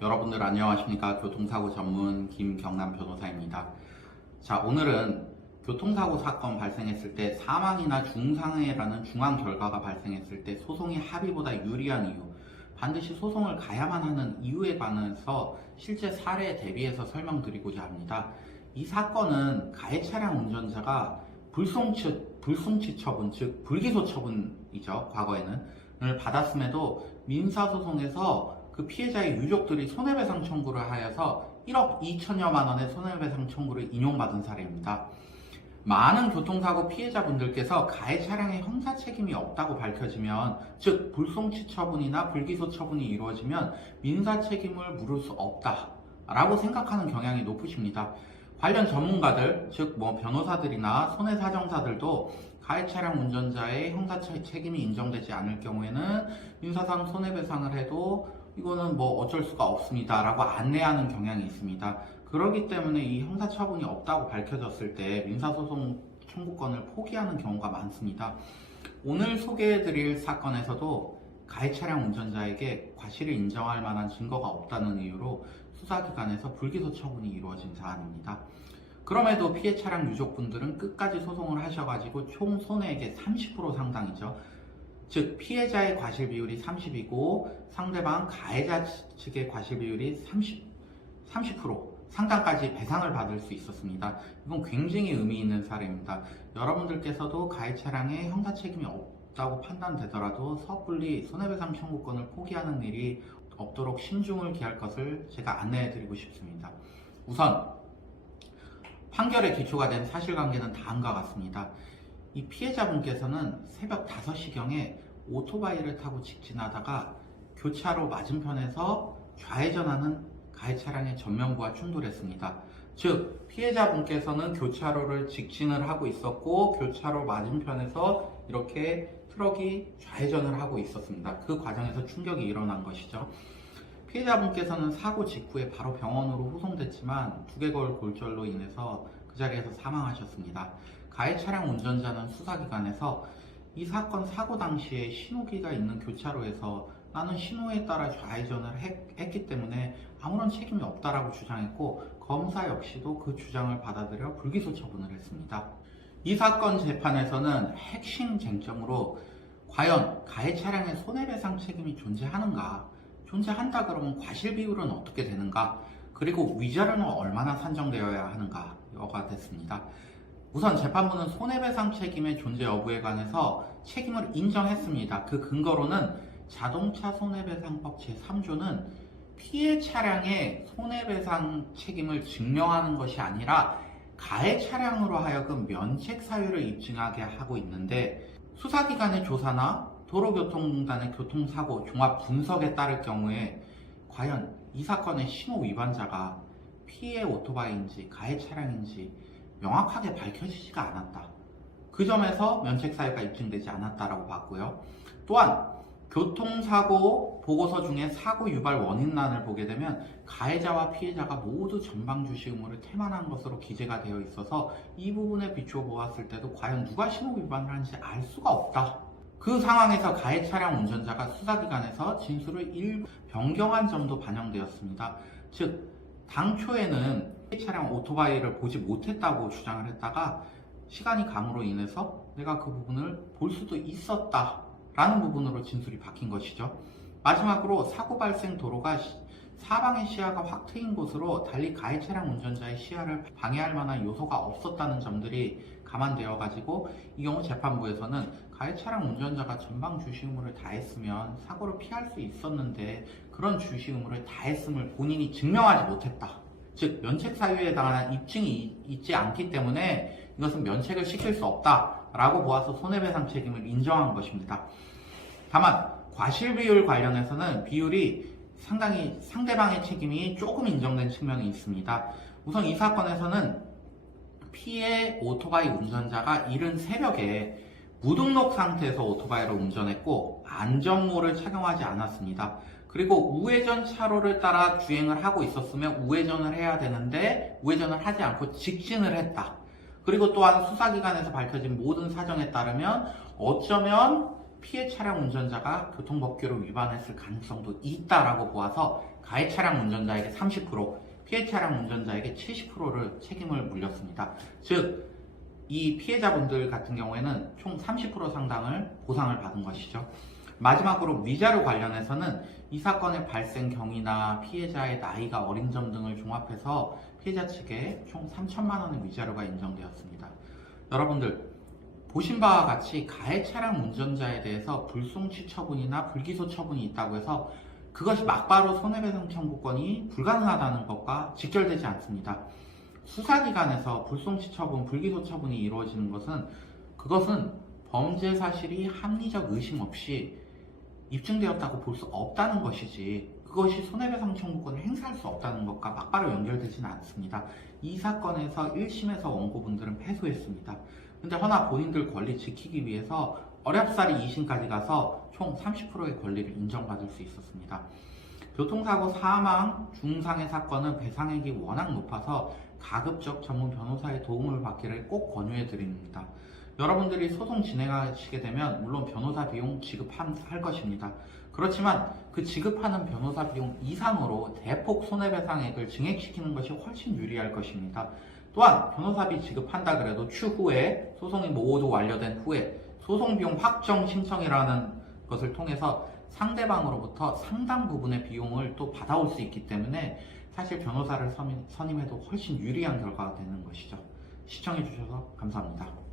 여러분들 안녕하십니까? 교통사고 전문 김경남 변호사입니다. 자, 오늘은 교통사고 사건 발생했을 때 사망이나 중상해라는 중한 결과가 발생했을 때 소송이 합의보다 유리한 이유, 반드시 소송을 가야만 하는 이유에 관해서 실제 사례에 대비해서 설명드리고자 합니다. 이 사건은 가해 차량 운전자가 불송치 처분, 즉 불기소 처분이죠. 과거에는 을 받았음에도 민사소송에서 그 피해자의 유족들이 손해배상 청구를 하여서 1억 2천여만 원의 손해배상 청구를 인용받은 사례입니다. 많은 교통사고 피해자분들께서 가해 차량의 형사 책임이 없다고 밝혀지면, 즉 불송치 처분이나 불기소 처분이 이루어지면 민사 책임을 물을 수 없다라고 생각하는 경향이 높으십니다. 관련 전문가들, 즉 변호사들이나 손해사정사들도 가해 차량 운전자의 형사 책임이 인정되지 않을 경우에는 민사상 손해배상을 해도 이거는 어쩔 수가 없습니다 라고 안내하는 경향이 있습니다. 그렇기 때문에 이 형사 처분이 없다고 밝혀졌을 때 민사소송 청구권을 포기하는 경우가 많습니다. 오늘 소개해드릴 사건에서도 가해 차량 운전자에게 과실을 인정할 만한 증거가 없다는 이유로 수사기관에서 불기소 처분이 이루어진 사안입니다. 그럼에도 피해 차량 유족분들은 끝까지 소송을 하셔가지고 총 손해액의 30% 상당이죠. 즉 피해자의 과실 비율이 30이고 상대방 가해자 측의 과실 비율이 30% 상당까지 배상을 받을 수 있었습니다. 이건 굉장히 의미 있는 사례입니다. 여러분들께서도 가해 차량에 형사 책임이 없다고 판단되더라도 섣불리 손해배상 청구권을 포기하는 일이 없도록 신중을 기할 것을 제가 안내해드리고 싶습니다. 우선 판결에 기초가 된 사실관계는 다음과 같습니다. 이 피해자분께서는 새벽 5시경에 오토바이를 타고 직진하다가 교차로 맞은편에서 좌회전하는 가해 차량의 전면부와 충돌했습니다. 즉 피해자분께서는 교차로를 직진을 하고 있었고 교차로 맞은편에서 이렇게 트럭이 좌회전을 하고 있었습니다. 그 과정에서 충격이 일어난 것이죠. 피해자분께서는 사고 직후에 바로 병원으로 후송됐지만 두개골 골절로 인해서 그 자리에서 사망하셨습니다. 가해 차량 운전자는 수사기관에서 이 사건 사고 당시에 신호기가 있는 교차로에서 나는 신호에 따라 좌회전을 했기 때문에 아무런 책임이 없다라고 주장했고 검사 역시도 그 주장을 받아들여 불기소 처분을 했습니다. 이 사건 재판에서는 핵심 쟁점으로 과연 가해 차량의 손해배상 책임이 존재하는가, 존재한다 그러면 과실 비율은 어떻게 되는가, 그리고 위자료는 얼마나 산정되어야 하는가가 됐습니다. 우선 재판부는 손해배상 책임의 존재 여부에 관해서 책임을 인정했습니다. 그 근거로는 자동차 손해배상법 제3조는 피해 차량의 손해배상 책임을 증명하는 것이 아니라 가해 차량으로 하여금 면책 사유를 입증하게 하고 있는데, 수사기관의 조사나 도로교통공단의 교통사고 종합 분석에 따를 경우에 과연 이 사건의 신호 위반자가 피해 오토바이인지 가해 차량인지 명확하게 밝혀지지가 않았다. 그 점에서 면책사유가 입증되지 않았다라고 봤고요. 또한 교통사고 보고서 중에 사고 유발 원인란을 보게 되면 가해자와 피해자가 모두 전방주시 의무를 태만한 것으로 기재가 되어 있어서 이 부분에 비추어 보았을 때도 과연 누가 신호 위반을 하는지 알 수가 없다. 그 상황에서 가해 차량 운전자가 수사기관에서 진술을 일부 변경한 점도 반영되었습니다. 즉 당초에는 피해 차량 오토바이를 보지 못했다고 주장을 했다가 시간이 감으로 인해서 내가 그 부분을 볼 수도 있었다 라는 부분으로 진술이 바뀐 것이죠. 마지막으로 사고 발생 도로가 사방의 시야가 확 트인 곳으로 달리 가해 차량 운전자의 시야를 방해할 만한 요소가 없었다는 점들이 감안되어 가지고 이 경우 재판부에서는 가해 차량 운전자가 전방 주시 의무를 다했으면 사고를 피할 수 있었는데 그런 주시 의무를 다했음을 본인이 증명하지 못했다. 즉 면책 사유에 대한 입증이 있지 않기 때문에 이것은 면책을 시킬 수 없다라고 보아서 손해배상 책임을 인정한 것입니다. 다만 과실 비율 관련해서는 비율이 상당히 상대방의 책임이 조금 인정된 측면이 있습니다. 우선 이 사건에서는 피해 오토바이 운전자가 이른 새벽에 무등록 상태에서 오토바이를 운전했고 안전모를 착용하지 않았습니다. 그리고 우회전 차로를 따라 주행을 하고 있었으면 우회전을 해야 되는데 우회전을 하지 않고 직진을 했다. 그리고 또한 수사기관에서 밝혀진 모든 사정에 따르면 어쩌면 피해 차량 운전자가 교통법규를 위반했을 가능성도 있다라고 보아서 가해 차량 운전자에게 30%, 피해 차량 운전자에게 70%를 책임을 물렸습니다. 즉, 이 피해자분들 같은 경우에는 총 30% 상당을 보상을 받은 것이죠. 마지막으로 위자료 관련해서는 이 사건의 발생 경위나 피해자의 나이가 어린 점 등을 종합해서 피해자 측에 총 3천만 원의 위자료가 인정되었습니다. 여러분들, 보신 바와 같이 가해 차량 운전자에 대해서 불송치 처분이나 불기소 처분이 있다고 해서 그것이 막바로 손해배상 청구권이 불가능하다는 것과 직결되지 않습니다. 수사기관에서 불송치 처분, 불기소 처분이 이루어지는 것은 그것은 범죄 사실이 합리적 의심 없이 입증되었다고 볼 수 없다는 것이지 그것이 손해배상 청구권을 행사할 수 없다는 것과 막바로 연결되지는 않습니다. 이 사건에서 1심에서 원고분들은 패소했습니다. 근데 허나 본인들 권리 지키기 위해서 어렵사리 2심까지 가서 총 30%의 권리를 인정받을 수 있었습니다. 교통사고 사망, 중상해 사건은 배상액이 워낙 높아서 가급적 전문 변호사의 도움을 받기를 꼭 권유해 드립니다. 여러분들이 소송 진행하시게 되면 물론 변호사 비용 지급할 것입니다. 그렇지만 그 지급하는 변호사 비용 이상으로 대폭 손해배상액을 증액시키는 것이 훨씬 유리할 것입니다. 또한 변호사비 지급한다 그래도 추후에 소송이 모두 완료된 후에 소송비용 확정 신청이라는 것을 통해서 상대방으로부터 상당 부분의 비용을 또 받아올 수 있기 때문에 사실 변호사를 선임해도 훨씬 유리한 결과가 되는 것이죠. 시청해주셔서 감사합니다.